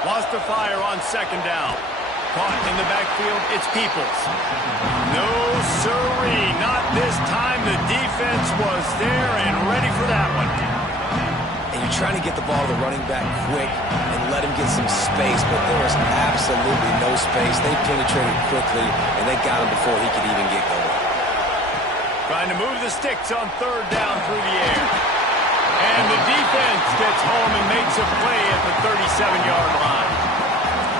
Lost to fire on second down. Caught in the backfield, it's Peoples. No, sirree, not this time. The defense was there and ready for that one. And you're trying to get the ball to the running back quick and let him get some space, but there was absolutely no space. They penetrated quickly, and they got him before he could even get going. Trying to move the sticks on third down through the air. And the defense gets home and makes a play at the 37-yard line.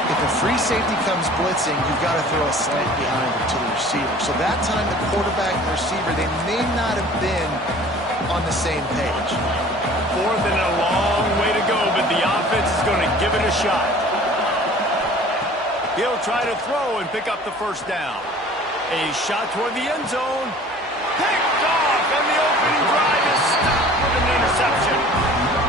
If a free safety comes blitzing, you've got to throw a slant behind it to the receiver. So that time, the quarterback and receiver, they may not have been on the same page. Fourth and a long way to go, but the offense is going to give it a shot. He'll try to throw and pick up the first down. A shot toward the end zone. Picked off, and the opening drive is stopped with an interception.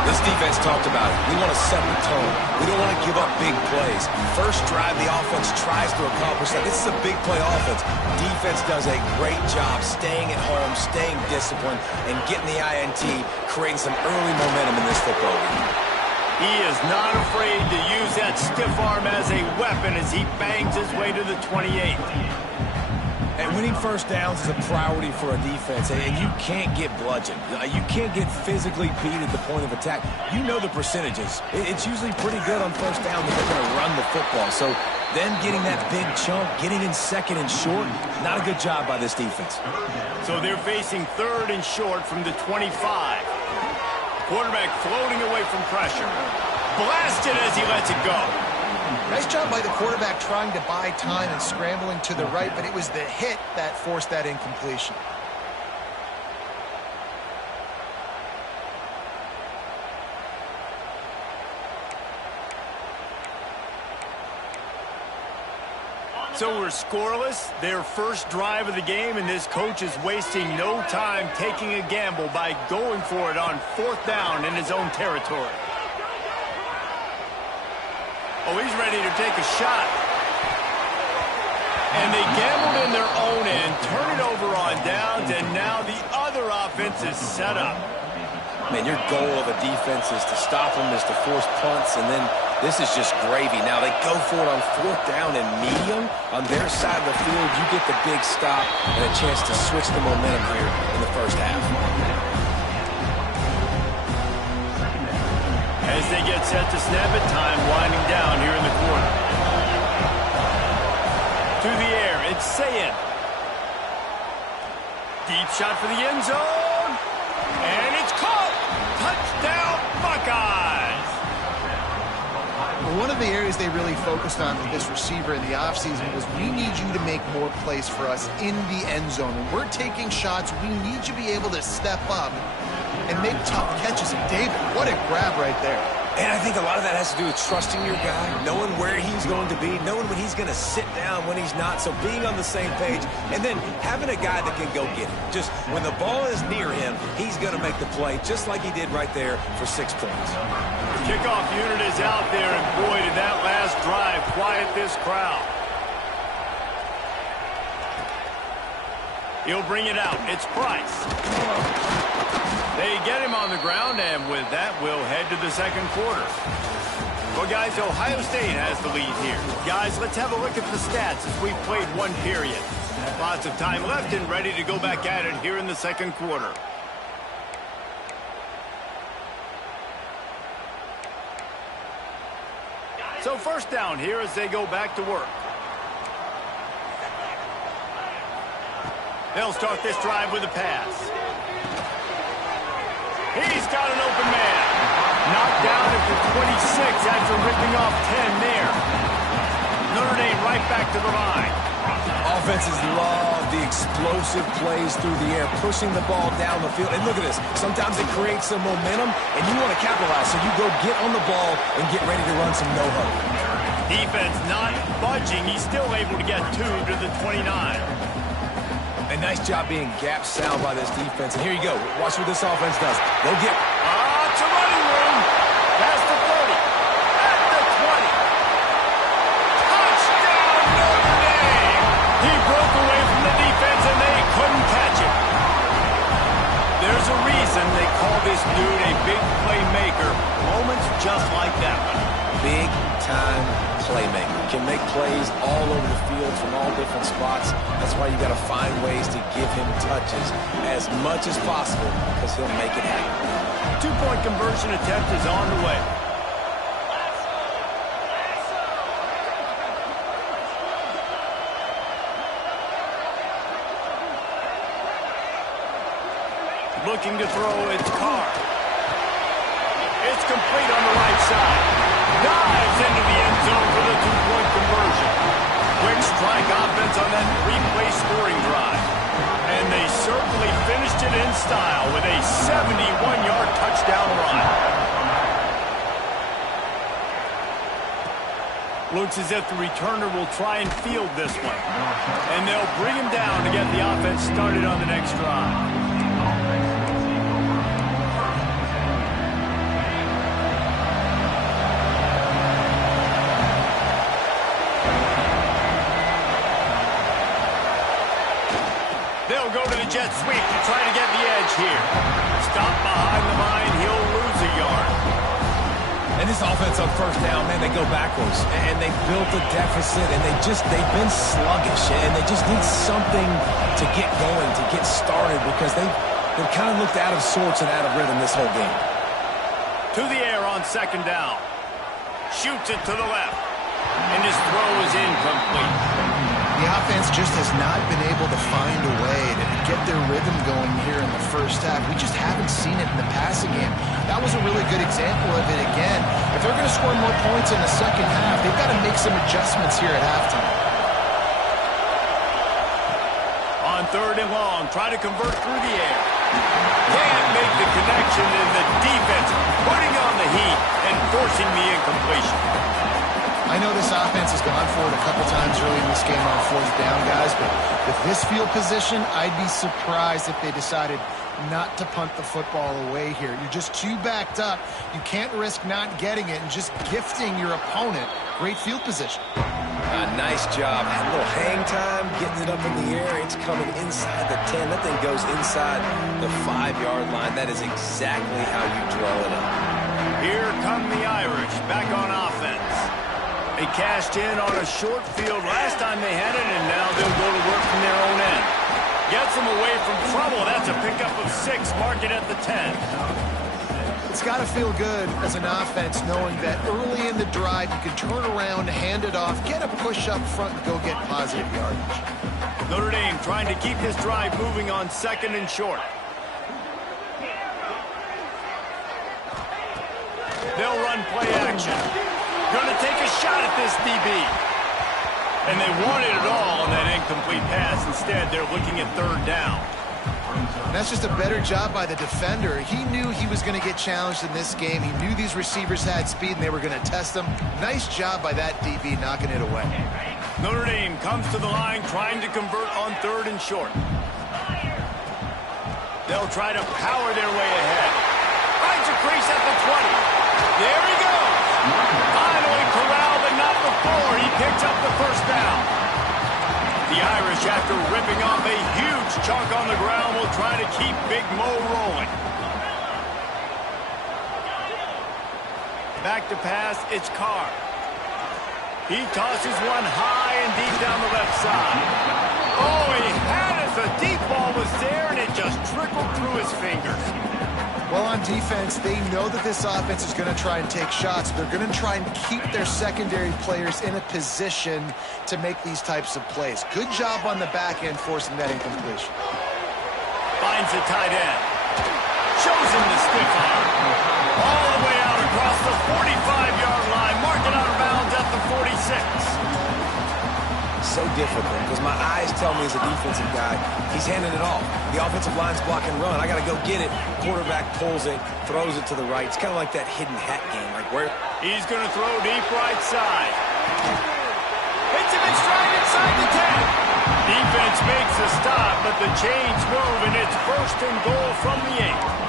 This defense talked about it. We want to set the tone. We don't want to give up big plays. First drive, the offense tries to accomplish that. This is a big play offense. Defense does a great job staying at home, staying disciplined, and getting the INT, creating some early momentum in this football game. He is not afraid to use that stiff arm as a weapon as he bangs his way to the 28. And winning first downs is a priority for a defense, and you can't get bludgeoned. You can't get physically beat at the point of attack. You know the percentages. It's usually pretty good on first down that they're going to run the football. So then getting that big chunk, getting in second and short, not a good job by this defense. So they're facing third and short from the 25. Quarterback floating away from pressure. Blasted as he lets it go. Nice job by the quarterback trying to buy time and scrambling to the right, but it was the hit that forced that incompletion. So we're scoreless, their first drive of the game, and this coach is wasting no time taking a gamble by going for it on fourth down in his own territory. Oh, he's ready to take a shot. And they gambled in their own end, turn it over on downs, and now the other offense is set up. Man, your goal of a defense is to stop them, is to force punts, and then this is just gravy. Now they go for it on fourth down and medium. On their side of the field, you get the big stop and a chance to switch the momentum here in the first half. As they get set to snap it, time winding down here in the quarter. To the air, it's Sayin. Deep shot for the end zone. And it's caught. Touchdown, Buckeyes. Well, one of the areas they really focused on with this receiver in the offseason was we need you to make more plays for us in the end zone. When we're taking shots, we need you to be able to step up and make tough catches. And David, what a grab right there. And I think a lot of that has to do with trusting your guy, knowing where he's going to be, knowing when he's going to sit down, when he's not, so being on the same page, and then having a guy that can go get it. Just when the ball is near him, he's going to make the play, just like he did right there for 6 points. The kickoff unit is out there, and boy, did that last drive quiet this crowd. He'll bring it out. It's Price. They get him on the ground, and with that, we'll head to the second quarter. Well, guys, Ohio State has the lead here. Guys, let's have a look at the stats as we've played one period. Lots of time left and ready to go back at it here in the second quarter. So first down here as they go back to work. They'll start this drive with a pass. He's got an open man. Knocked down at the 26 after ripping off 10 there. Notre Dame right back to the line. Offenses love the explosive plays through the air, pushing the ball down the field. And look at this. Sometimes it creates some momentum, and you want to capitalize. So you go get on the ball and get ready to run some no-huddle. Defense not budging. He's still able to get 2 to the 29. A nice job being gap sound by this defense. And here you go. Watch what this offense does. They'll get... It's a running room. Past the 30. At the 20. Touchdown, Notre Dame. He broke away from the defense, and they couldn't catch him. There's a reason they call this dude a big playmaker. Moments just like that one. Big-time playmaker. Can make plays all over the field from all different spots. That's why you got to find ways to give him touches as much as possible because he'll make it happen. Two-point conversion attempt is on the way. Looking to throw, it's Carr. It's complete on the right side. Dives into the end zone for the two-point conversion. Quick strike offense on that three-play scoring drive. And they certainly finished it in style with a 71-yard touchdown run. Looks as if the returner will try and field this one. And they'll bring him down to get the offense started on the next drive. They'll go to the jet sweep to try to get the edge here. Stop behind the line. He'll lose a yard. And this offense on first down, man, they go backwards. And they built a deficit, and they've been sluggish. And they just need something to get going, to get started, because they've kind of looked out of sorts and out of rhythm this whole game. To the air on second down. Shoots it to the left. And his throw is incomplete. The offense just has not been able to find a way to get their rhythm going here in the first half. We just haven't seen it in the passing game. That was a really good example of it again. If they're going to score more points in the second half, they've got to make some adjustments here at halftime. On third and long, try to convert through the air. Can't make the connection, and the defense putting on the heat and forcing the incompletion. I know this offense has gone for it a couple times early in this game on fourth down, guys, but with this field position, I'd be surprised if they decided not to punt the football away here. You're just too backed up. You can't risk not getting it and just gifting your opponent great field position. Nice job. Had a little hang time, getting it up in the air. It's coming inside the 10. That thing goes inside the 5-yard line. That is exactly how you draw it up. Here come the Irish back on offense. They cashed in on a short field last time they had it, and now they'll go to work from their own end. Gets them away from trouble. That's a pickup of 6. Mark it at the 10. It's got to feel good as an offense knowing that early in the drive you can turn around, hand it off, get a push up front, and go get positive yardage. Notre Dame trying to keep this drive moving on second and short. They'll run play action. Going to take a shot at this DB. And they wanted it all on that incomplete pass. Instead, they're looking at third down. And that's just a better job by the defender. He knew he was going to get challenged in this game. He knew these receivers had speed and they were going to test him. Nice job by that DB knocking it away. Notre Dame comes to the line trying to convert on third and short. They'll try to power their way ahead. Finds a crease at the 20. There he goes. Finally corralled, but not before he picks up the first down. The Irish, after ripping off a huge chalk on the ground will try to keep Big Mo rolling. Back to pass, it's Carr. He tosses one high and deep down the left side. Oh, he had it. The deep ball was there, and it just trickled through his fingers. Well, on defense, they know that this offense is going to try and take shots. They're going to try and keep their secondary players in a position to make these types of plays. Good job on the back end forcing that incompletion. Finds the tight end. Shows him the stiff arm. All the way out across the 45-yard line. Marking out of bounds at the 46. So difficult because my eyes tell me as a defensive guy, he's handing it off. The offensive line's blocking run. I got to go get it. Quarterback pulls it, throws it to the right. It's kind of like that hidden hat game. Like where he's going to throw deep right side. Hits him in stride inside the 10. Defense makes a stop, but the chains move, and it's first and goal from the 8.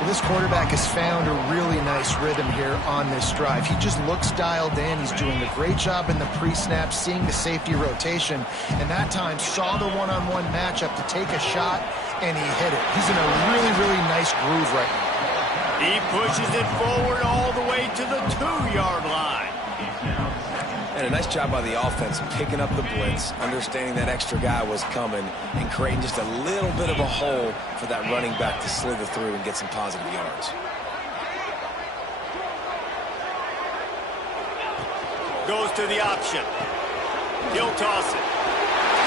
Well, this quarterback has found a really nice rhythm here on this drive. He just looks dialed in. He's doing a great job in the pre-snap, seeing the safety rotation, and that time saw the one-on-one matchup to take a shot, and he hit it. He's in a really, really nice groove right now. He pushes it forward all the way to the 2-yard line. And a nice job by the offense picking up the blitz, understanding that extra guy was coming, and creating just a little bit of a hole for that running back to slither through and get some positive yards. Goes to the option. He'll toss it.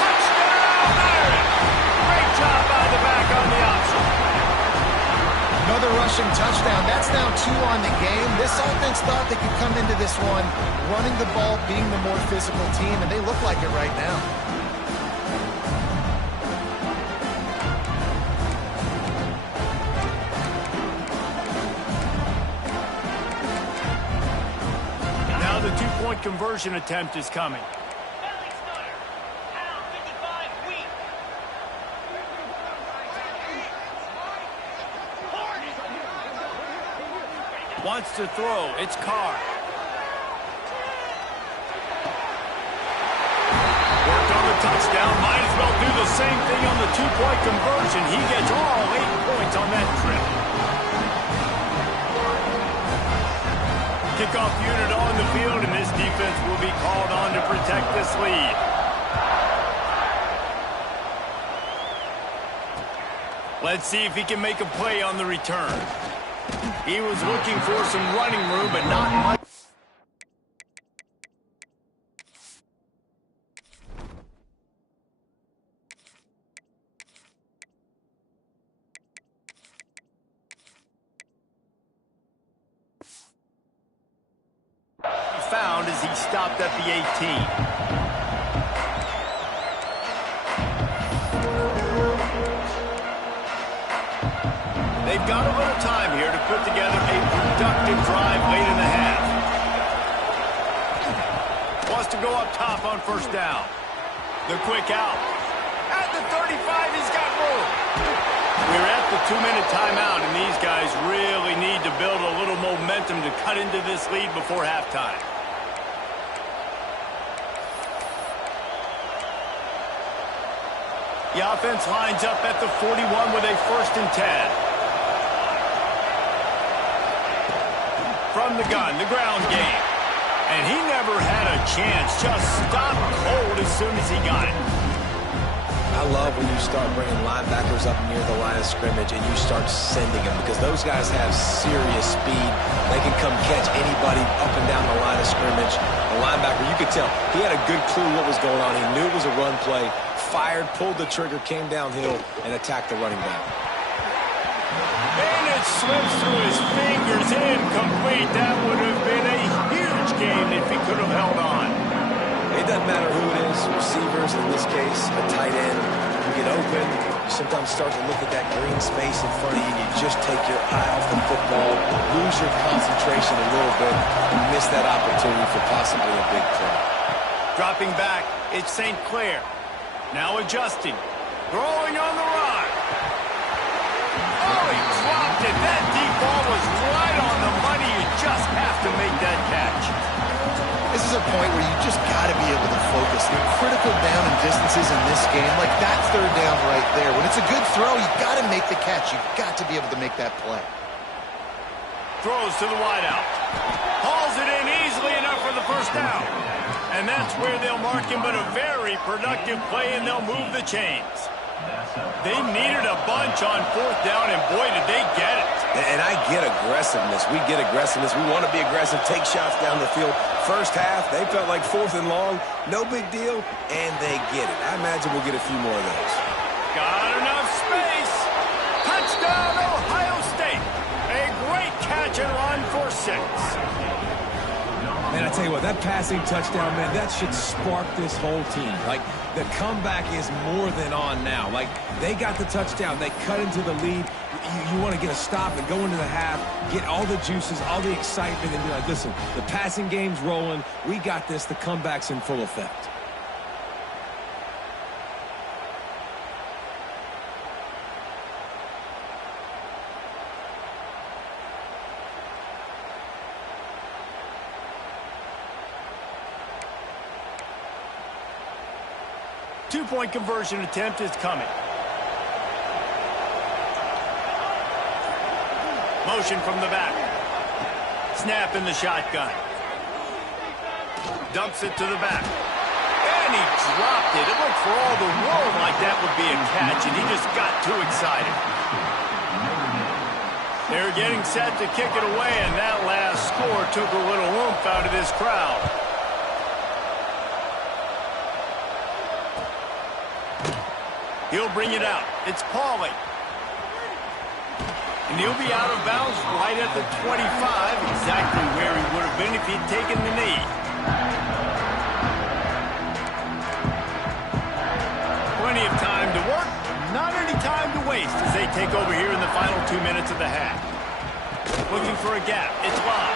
Touchdown, Iron! Great job by the back on the option. Another rushing touchdown. That's now 2 on the game. This offense thought they could come into this one running the ball, being the more physical team, and they look like it right now. Now the 2-point conversion attempt is coming. Wants to throw. It's Carr. Worked on the touchdown. Might as well do the same thing on the 2-point conversion. He gets all 8 points on that trip. Kickoff unit on the field, and this defense will be called on to protect this lead. Let's see if he can make a play on the return. He was looking for some running room, but not much. Found as he stopped at the 18. They've got a little time here to put together a productive drive late in the half. Wants to go up top on first down. The quick out. At the 35, he's got room. We're at the 2-minute timeout, and these guys really need to build a little momentum to cut into this lead before halftime. The offense lines up at the 41 with a 1st and 10. From the gun, the ground game. And he never had a chance. Just stopped cold as soon as he got it. I love when you start bringing linebackers up near the line of scrimmage and you start sending them because those guys have serious speed. They can come catch anybody up and down the line of scrimmage. The linebacker, you could tell, he had a good clue what was going on. He knew it was a run play, fired, pulled the trigger, came downhill, and attacked the running back. And it slips through his fingers, incomplete. That would have been a huge game if he could have held on. It doesn't matter who it is, receivers, in this case, a tight end. You get open, you sometimes start to look at that green space in front of you, and you just take your eye off the football, lose your concentration a little bit, and miss that opportunity for possibly a big play. Dropping back, it's St. Clair. Now adjusting. Throwing on the run. Oh, he dropped it. That deep ball was right on the money. You just have to make that catch. This is a point where you just got to be able to focus. They're critical down and distances in this game. Like that third down right there. When it's a good throw, you got to make the catch. You got to be able to make that play. Throws to the wideout. Hauls it in easily enough for the first down. And that's where they'll mark him, but a very productive play, and they'll move the chains. They needed a bunch on fourth down, and boy, did they get it. And I get aggressiveness. We get aggressiveness. We want to be aggressive, take shots down the field. First half, they felt like fourth and long. No big deal, and they get it. I imagine we'll get a few more of those. Got enough space. Touchdown, Ohio State. A great catch and run for 6. Man, I tell you what, that passing touchdown, man, that should spark this whole team. Like, the comeback is more than on now. Like, they got the touchdown. They cut into the lead. You want to get a stop and go into the half, get all the juices, all the excitement, and be like, listen, the passing game's rolling. We got this. The comeback's in full effect. Two-point conversion attempt is coming. Motion from the back. Snap in the shotgun. Dumps it to the back. And he dropped it. It looked for all the world like that would be a catch, and he just got too excited. They're getting set to kick it away, and that last score took a little oomph out of this crowd. He'll bring it out. It's Pauly. And he'll be out of bounds right at the 25, exactly where he would have been if he'd taken the knee. Plenty of time to work, not any time to waste as they take over here in the final 2 minutes of the half. Looking for a gap. It's Lott.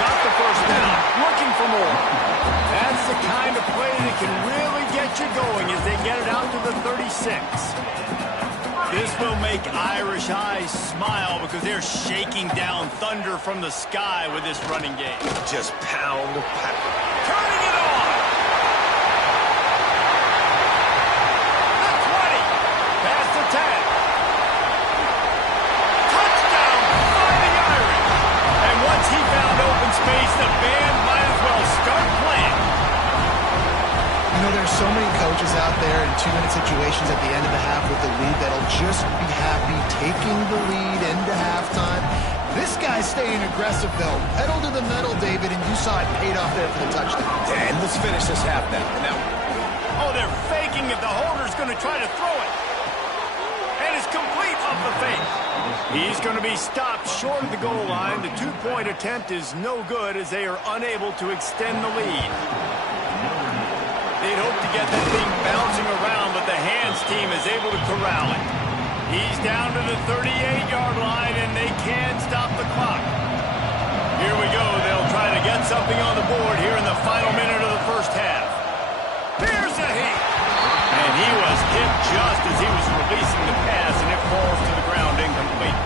Got the first down. Looking for more. That's the kind of play that can really get you going as they get it out to the 36. This will make Irish eyes smile because they're shaking down thunder from the sky with this running game. Just pound. Turning it on. The 20. Past the 10. Touchdown, Fighting Irish. And once he found open space, the band might as well start playing. You know, there's so many coaches out there in 2-minute situations at the end of the half with the lead that'll just be happy taking the lead into halftime. This guy's staying aggressive, though. Pedal to the metal, David, and you saw it paid off there for the touchdown. Yeah, and let's finish this half now. Oh, they're faking it. The holder's going to try to throw it. And it's complete off the fake. He's going to be stopped short of the goal line. The 2-point attempt is no good as they are unable to extend the lead. They'd hope to get that thing bouncing around, but the hands team is able to corral it. He's down to the 38-yard line, and they can stop the clock. Here we go. They'll try to get something on the board here in the final minute of the first half. Here's a hit. And he was hit just as he was releasing the pass, and it falls to the ground incomplete.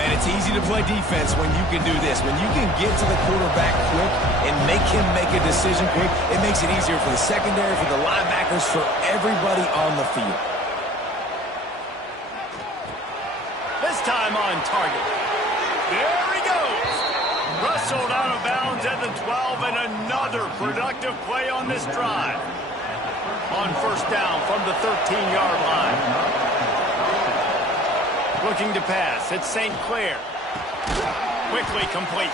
Man, it's easy to play defense when you can do this. When you can get to the quarterback quick and make him make a decision quick, it makes it easier for the secondary, for the linebackers, for everybody on the field. This time on target. There he goes. Wrestled out of bounds at the 12, and another productive play on this drive. On first down from the 13-yard line. Looking to pass. It's St. Clair. Quickly complete.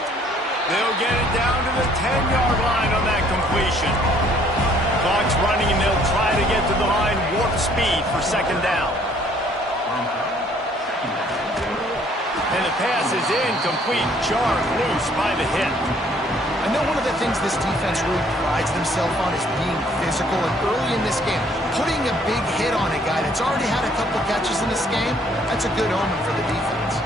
They'll get it down to the 10-yard line on that completion. Clock's running, and they'll try to get to the line warp speed for second down. And the pass is incomplete. Jarred loose by the hit. I know one of the things this defense really prides themselves on is being physical, and early in this game, putting a big hit on a guy that's already had a couple catches in this game, that's a good omen for the defense.